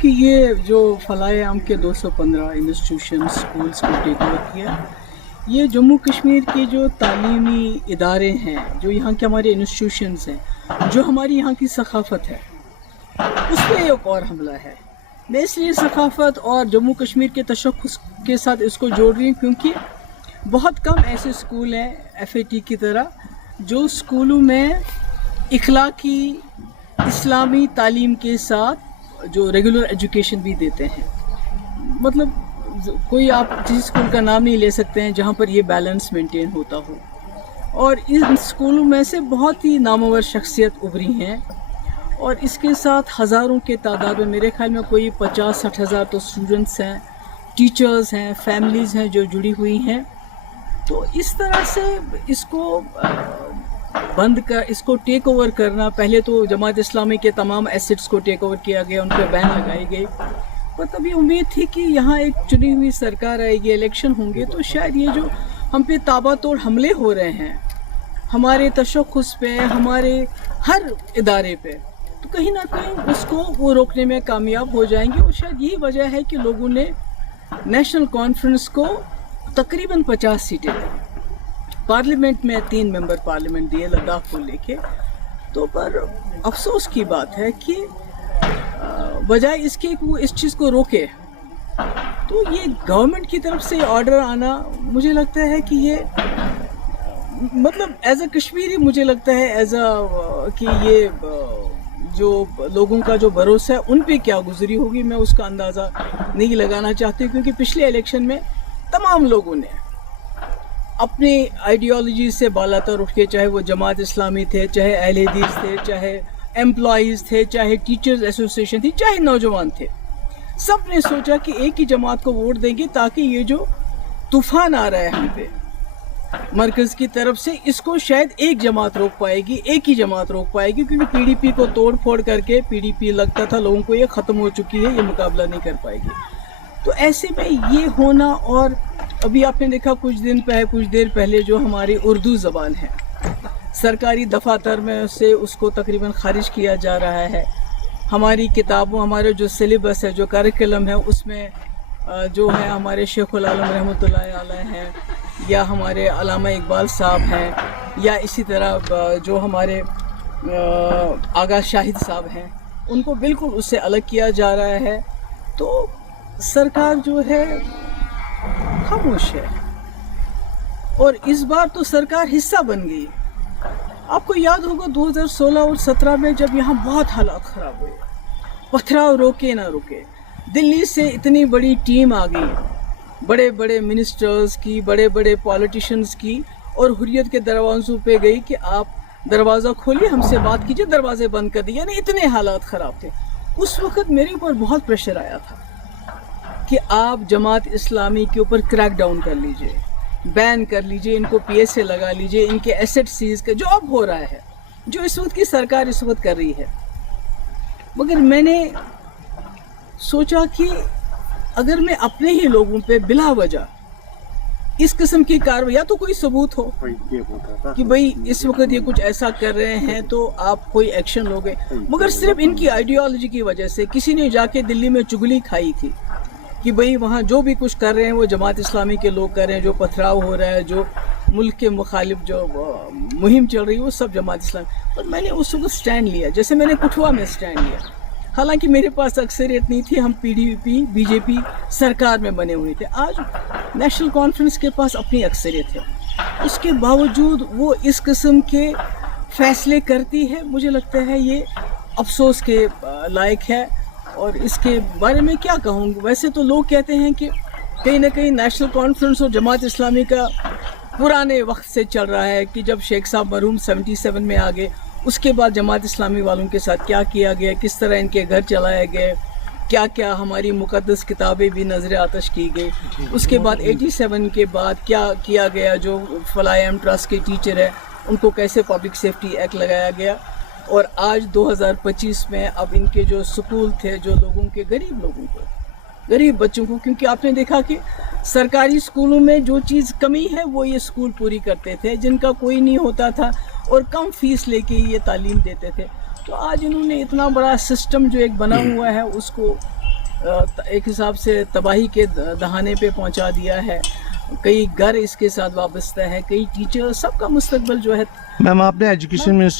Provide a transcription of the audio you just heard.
کہ یہ جو فلاح عام کے 215 انسٹیٹیوشن اسکولس کو ٹیک اوور کیا، یہ جموں کشمیر کے جو تعلیمی ادارے ہیں، جو یہاں کے ہمارے انسٹیٹیوشنز ہیں، جو ہماری یہاں کی ثقافت ہے، اس پہ ایک اور حملہ ہے۔ میں اس لیے ثقافت اور جموں کشمیر کے تشخص کے ساتھ اس کو جوڑ رہی ہوں، کیونکہ بہت کم ایسے اسکول ہیں FAT کی طرح جو اسکولوں میں اخلاقی اسلامی تعلیم کے ساتھ جو ریگولر ایجوکیشن بھی دیتے ہیں۔ مطلب کوئی آپ جس اسکول کا نام نہیں لے سکتے ہیں جہاں پر یہ بیلنس مینٹین ہوتا ہو، اور ان اسکولوں میں سے بہت ہی نامور شخصیت ابھری ہیں، اور اس کے ساتھ ہزاروں کے تعداد میں، میرے خیال میں کوئی 50-60 ہزار تو اسٹوڈنٹس ہیں، ٹیچرز ہیں، فیملیز ہیں جو جڑی ہوئی ہیں۔ تو اس طرح سے اس کو اس کو ٹیک اوور کرنا، پہلے تو جماعت اسلامی کے تمام ایسٹس کو ٹیک اوور کیا گیا، ان پہ بین لگائی گئی، اور تبھی امید تھی کہ یہاں ایک چنی ہوئی سرکار آئے گی، الیکشن ہوں گے، تو شاید یہ جو ہم پہ تابہ توڑ حملے ہو رہے ہیں ہمارے تشخص پہ، ہمارے ہر ادارے پہ، تو کہیں نہ کہیں اس کو وہ روکنے میں کامیاب ہو جائیں گے۔ اور شاید یہی وجہ ہے کہ لوگوں نے نیشنل کانفرنس کو تقریباً 50 سیٹیں دیں، پارلیمنٹ میں 3 ممبر پارلیمنٹ دیے لداخ کو لے کے۔ تو پر افسوس کی بات ہے کہ بجائے اس کے کہ وہ اس چیز کو روکے، تو یہ گورنمنٹ کی طرف سے آرڈر آنا، مجھے لگتا ہے کہ یہ مطلب ایز اے کشمیری مجھے لگتا ہے کہ یہ جو لوگوں کا جو بھروسہ ہے ان پہ کیا گزری ہوگی، میں اس کا اندازہ نہیں لگانا چاہتی، کیونکہ پچھلے الیکشن میں تمام لوگوں نے اپنی آئیڈیالوجی سے بالاتر اٹھ کے، چاہے وہ جماعت اسلامی تھے، چاہے اہل حدیث تھے، چاہے امپلائیز تھے، چاہے ٹیچرز ایسوسیشن تھی، چاہے نوجوان تھے، سب نے سوچا کہ ایک ہی جماعت کو ووٹ دیں گے تاکہ یہ جو طوفان آ رہا ہے ہم پہ مرکز کی طرف سے، اس کو شاید ایک جماعت روک پائے گی، ایک ہی جماعت روک پائے گی، کیونکہ PDP کو توڑ پھوڑ کر کے PDP لگتا تھا لوگوں کو یہ ختم ہو چکی ہے، یہ مقابلہ نہیں کر پائے گی۔ تو ایسے میں یہ ہونا، اور ابھی آپ نے دیکھا کچھ دیر پہلے جو ہماری اردو زبان ہے، سرکاری دفاتر میں سے اس کو تقریباً خارج کیا جا رہا ہے۔ ہماری کتابوں، ہمارے جو سلیبس ہے، جو کریکولم ہے، اس میں جو ہے ہمارے شیخ العالم رحمۃ اللہ علیہ ہیں، یا ہمارے علامہ اقبال صاحب ہیں، یا اسی طرح جو ہمارے آغا شاہد صاحب ہیں، ان کو بالکل اس سے الگ کیا جا رہا ہے۔ تو سرکار جو ہے خاموش ہے، اور اس بار تو سرکار حصہ بن گئی۔ آپ کو یاد ہوگا 2016 اور 17 میں جب یہاں بہت حالات خراب ہوئے، پتھراؤ روکے نہ روکے، دلی سے اتنی بڑی ٹیم آ گئی، بڑے بڑے منسٹرز کی، بڑے بڑے پالیٹیشنز کی، اور حریت کے دروازوں پہ گئی کہ آپ دروازہ کھولیے، ہم سے بات کیجیے، دروازے بند کر دیے، یعنی اتنے حالات خراب تھے۔ اس وقت میرے اوپر بہت پریشر آیا تھا کہ آپ جماعت اسلامی کے اوپر کریک ڈاؤن کر لیجئے، بین کر لیجئے، ان کو PSA لگا لیجئے، ان کے ایسٹ سیز کا جو اب ہو رہا ہے، جو اس وقت کی سرکار اس وقت کر رہی ہے۔ مگر میں نے سوچا کہ اگر میں اپنے ہی لوگوں پہ بلا وجہ اس قسم کی کارروائی، یا تو کوئی ثبوت ہو کہ بھئی اس وقت یہ کچھ ایسا کر رہے ہیں تو آپ کوئی ایکشن لوگے، مگر صرف ان کی آئیڈیالوجی کی وجہ سے کسی نے جا کے دلی میں چگلی کھائی تھی کہ بھئی وہاں جو بھی کچھ کر رہے ہیں وہ جماعت اسلامی کے لوگ کر رہے ہیں، جو پتھراؤ ہو رہا ہے، جو ملک کے مخالف جو مہم چل رہی ہے، وہ سب جماعت اسلامی۔ اور میں نے اس وقت سٹینڈ لیا، جیسے میں نے کٹھوا میں سٹینڈ لیا، حالانکہ میرے پاس اکثریت نہیں تھی، ہم PDP BJP سرکار میں بنے ہوئے تھے۔ آج نیشنل کانفرنس کے پاس اپنی اکثریت ہے، اس کے باوجود وہ اس قسم کے فیصلے کرتی ہے، مجھے لگتا ہے یہ افسوس کے لائق ہے۔ اور اس کے بارے میں کیا کہوں گا، ویسے تو لوگ کہتے ہیں کہ کہیں نہ کہیں نیشنل کانفرنس اور جماعت اسلامی کا پرانے وقت سے چل رہا ہے، کہ جب شیخ صاحب مرحوم 77 میں آ گئے، اس کے بعد جماعت اسلامی والوں کے ساتھ کیا کیا گیا، کس طرح ان کے گھر چلائے گئے، کیا کیا ہماری مقدس کتابیں بھی نظر آتش کی گئی، اس کے بعد 87 کے بعد کیا کیا گیا، جو فلاح عام ٹرسٹ کے ٹیچر ہیں ان کو کیسے پبلک سیفٹی ایکٹ لگایا گیا، اور آج 2025 میں اب ان کے جو سکول تھے، جو لوگوں کے غریب لوگوں کو، غریب بچوں کو، کیونکہ آپ نے دیکھا کہ سرکاری اسکولوں میں جو چیز کمی ہے وہ یہ اسکول پوری کرتے تھے، جن کا کوئی نہیں ہوتا تھا اور کم فیس لے کے یہ تعلیم دیتے تھے۔ تو آج انہوں نے اتنا بڑا سسٹم جو ایک بنا ہوا ہے اس کو ایک حساب سے تباہی کے دہانے پہ پہنچا دیا ہے. کئی گھر اس کے ساتھ وابستہ ہے, کئی ٹیچر, سب کا مستقبل جو ہے. میم آپ نے ایجوکیشن منسٹر